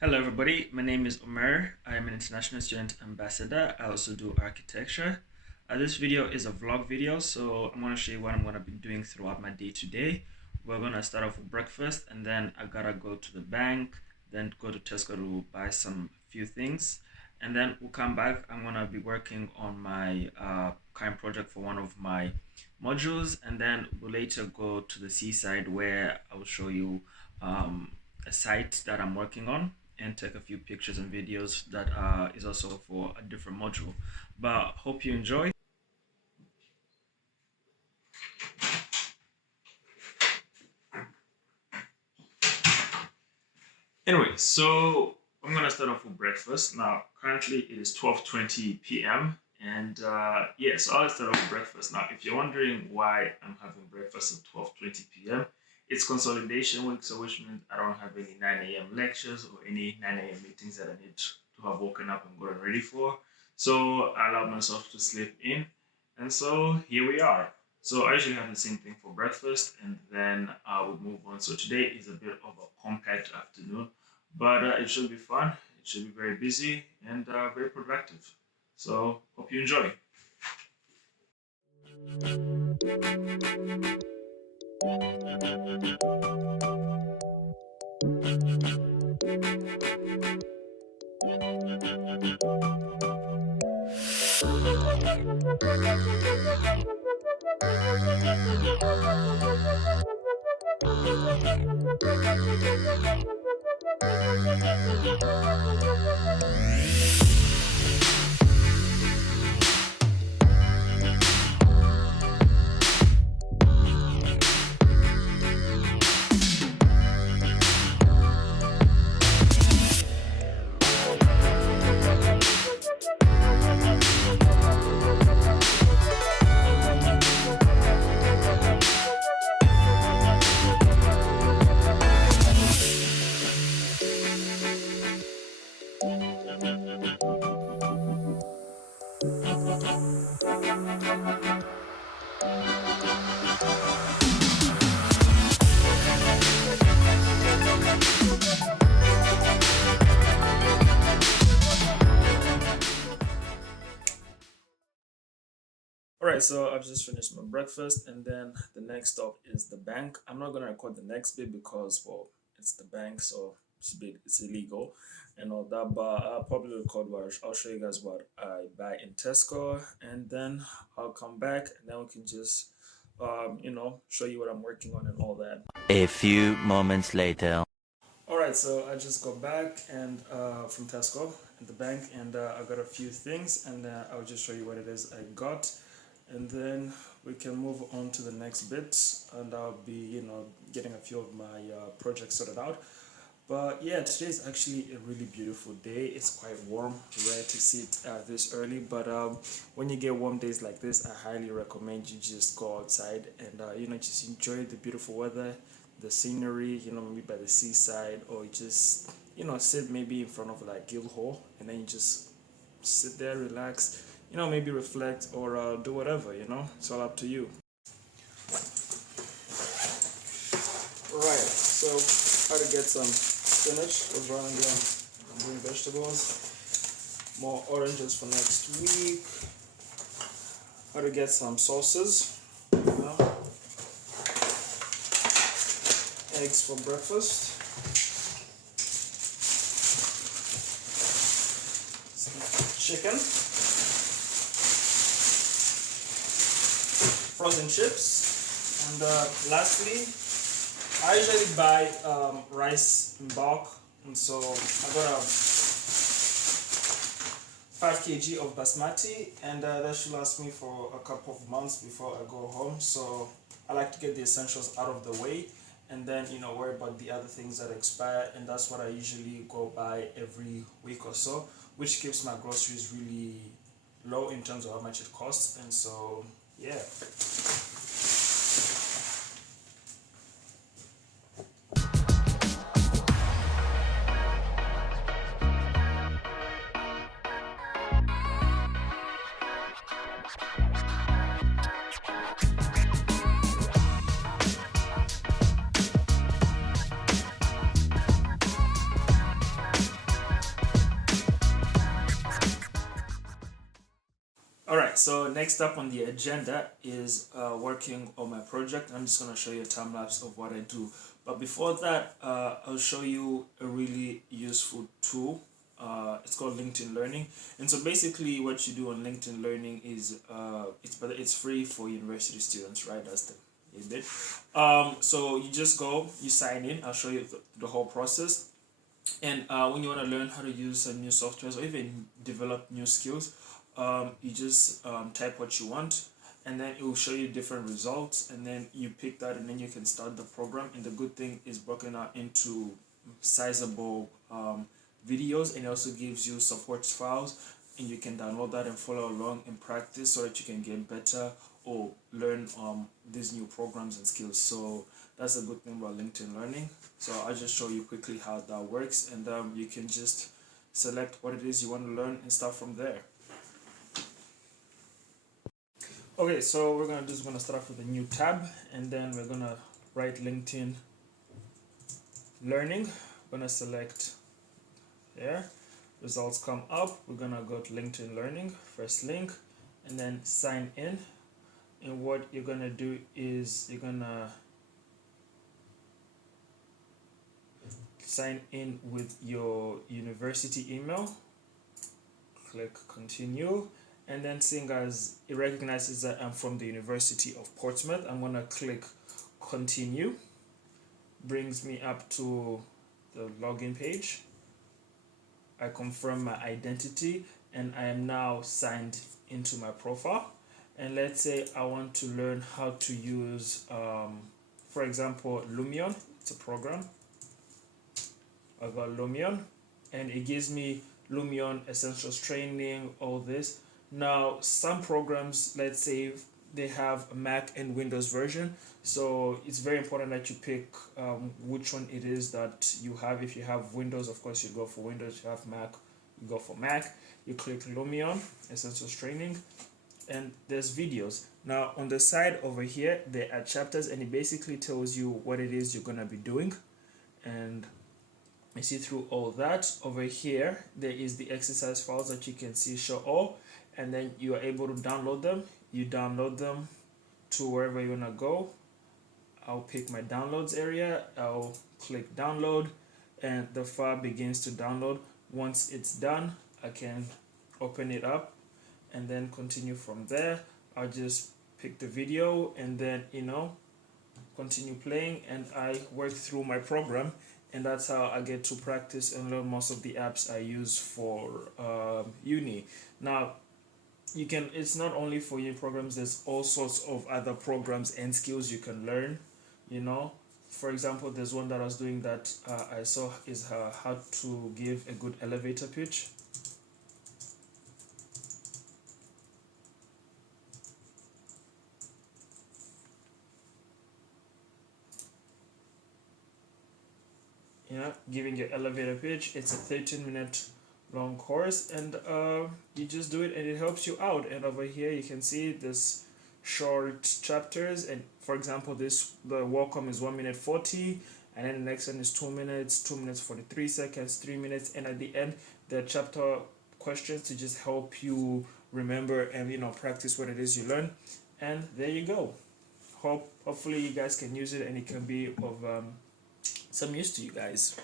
Hello, everybody. My name is Omer. I am an international student ambassador. I also do architecture. This video is a vlog video, so I'm going to show you what I'm going to be doing throughout my day today. We're going to start off with breakfast, and then I gotta go to the bank, then go to Tesco to buy some few things, and then we'll come back. I'm going to be working on my current project for one of my modules, and then we'll later go to the seaside where I will show you a site that I'm working on and take a few pictures and videos that is also for a different module. But hope you enjoy. Anyway, so I'm gonna start off with breakfast. Now, currently it is 12:20 p.m. and so I'll start off with breakfast. Now, if you're wondering why I'm having breakfast at 12:20 p.m., it's consolidation week, so which means I don't have any 9 a.m. lectures or any 9 a.m. meetings that I need to have woken up and gotten ready for. So I allowed myself to sleep in, and so here we are. So I usually have the same thing for breakfast, and then I will move on. So today is a bit of a compact afternoon, but it should be fun. It should be very busy and very productive. So hope you enjoy. All right, so I've just finished my breakfast, and then the next stop is the bank. I'm not gonna record the next bit because, well, it's the bank, so it's illegal and all that. But I'll probably record what I'll show you guys what I buy in Tesco, and then I'll come back, and then we can just, show you what I'm working on and all that. A few moments later. All right, so I just got back and from Tesco at the bank, and I got a few things, and I'll just show you what it is I got, and then we can move on to the next bit, and I'll be, getting a few of my projects sorted out. But yeah, today is actually a really beautiful day. It's quite warm, rare to see it this early, but when you get warm days like this, I highly recommend you just go outside and just enjoy the beautiful weather, the scenery, maybe by the seaside, or you just sit maybe in front of like Guildhall, and then you just sit there, relax, maybe reflect or do whatever. It's all up to you. Right, so how to get some spinach, goes around green vegetables, more oranges for next week, how to get some sauces, eggs for breakfast, some chicken, frozen chips, and lastly, I usually buy rice in bulk, and so I got a 5 kg of basmati, and that should last me for a couple of months before I go home. So I like to get the essentials out of the way, and then worry about the other things that expire, and that's what I usually go buy every week or so, which keeps my groceries really low in terms of how much it costs. And so yeah. All right, so next up on the agenda is working on my project. I'm just going to show you a time lapse of what I do. But before that, I'll show you a really useful tool. It's called LinkedIn Learning. And so basically what you do on LinkedIn Learning is it's free for university students, right? That's the bit. So you just go, you sign in. I'll show you the whole process. And when you want to learn how to use some new softwares or even develop new skills, you just type what you want, and then it will show you different results, and then you pick that, and then you can start the program. And the good thing is broken out into sizable videos, and it also gives you support files, and you can download that and follow along and practice so that you can get better or learn these new programs and skills. So that's a good thing about LinkedIn Learning. So I'll just show you quickly how that works, and you can just select what it is you want to learn and start from there. Okay, so we're gonna start off with a new tab, and then we're gonna write LinkedIn Learning. We're gonna select there. Results come up. We're gonna go to LinkedIn Learning, first link, and then sign in. And what you're gonna do is you're gonna sign in with your university email. Click continue. And then seeing as it recognizes that I'm from the University of Portsmouth, I'm going to click continue. Brings me up to the login page. I confirm my identity, and I am now signed into my profile. And let's say I want to learn how to use, for example, Lumion. It's a program. I got Lumion, and it gives me Lumion Essentials Training, all this. Now, some programs, let's say they have a Mac and Windows version, so it's very important that you pick which one it is that you have. If you have Windows, of course, you go for Windows. If you have Mac, you go for Mac. You click Lumion Essentials Training, and there's videos. Now, on the side over here, there are chapters, and it basically tells you what it is you're going to be doing. And you see through all that. Over here, there is the exercise files that you can see show all. And then you are able to download them. You download them to wherever you want to go. I'll pick my downloads area. I'll click download, and the file begins to download. Once it's done, I can open it up and then continue from there. I'll just pick the video and then, continue playing, and I work through my program. And that's how I get to practice and learn most of the apps I use for uni. Now, it's not only for uni programs, there's all sorts of other programs and skills you can learn, For example, there's one that I was doing that I saw is how to give a good elevator pitch. Giving your elevator pitch. It's a 13-minute long course, and you just do it, and it helps you out. And over here you can see this short chapters, and for example, the welcome is 1 minute 40, and then the next one is 2 minutes, 2 minutes 43 seconds, 3 minutes, and at the end the chapter questions to just help you remember and practice what it is you learn. And there you go. Hopefully you guys can use it, and it can be of some use to you guys.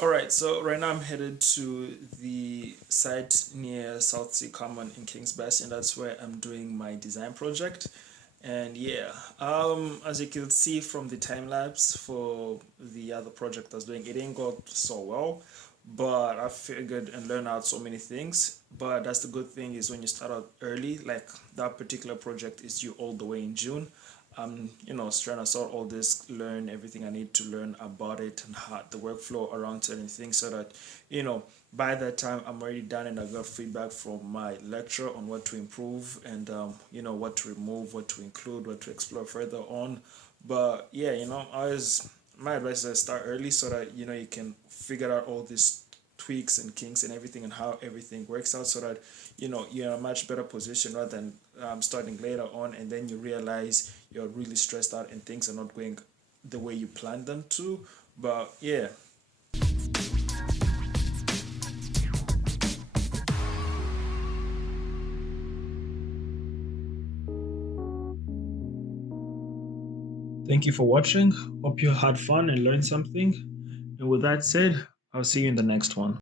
All right, so right now I'm headed to the site near South Sea Common in Kings Basin. That's where I'm doing my design project. And yeah, as you can see from the time lapse for the other project I was doing, it didn't go so well, but I figured and learned out so many things. But that's the good thing is when you start out early, like that particular project is due all the way in June. Trying to sort all this, learn everything I need to learn about it and how the workflow around certain things so that, you know, by that time I'm already done and I got feedback from my lecturer on what to improve and, what to remove, what to include, what to explore further on. But yeah, my advice is start early so that, you can figure out all these tweaks and kinks and everything and how everything works out so that you're in a much better position rather than starting later on and then you realize you're really stressed out and things are not going the way you planned them to. But yeah. Thank you for watching. Hope you had fun and learned something. And with that said, I'll see you in the next one.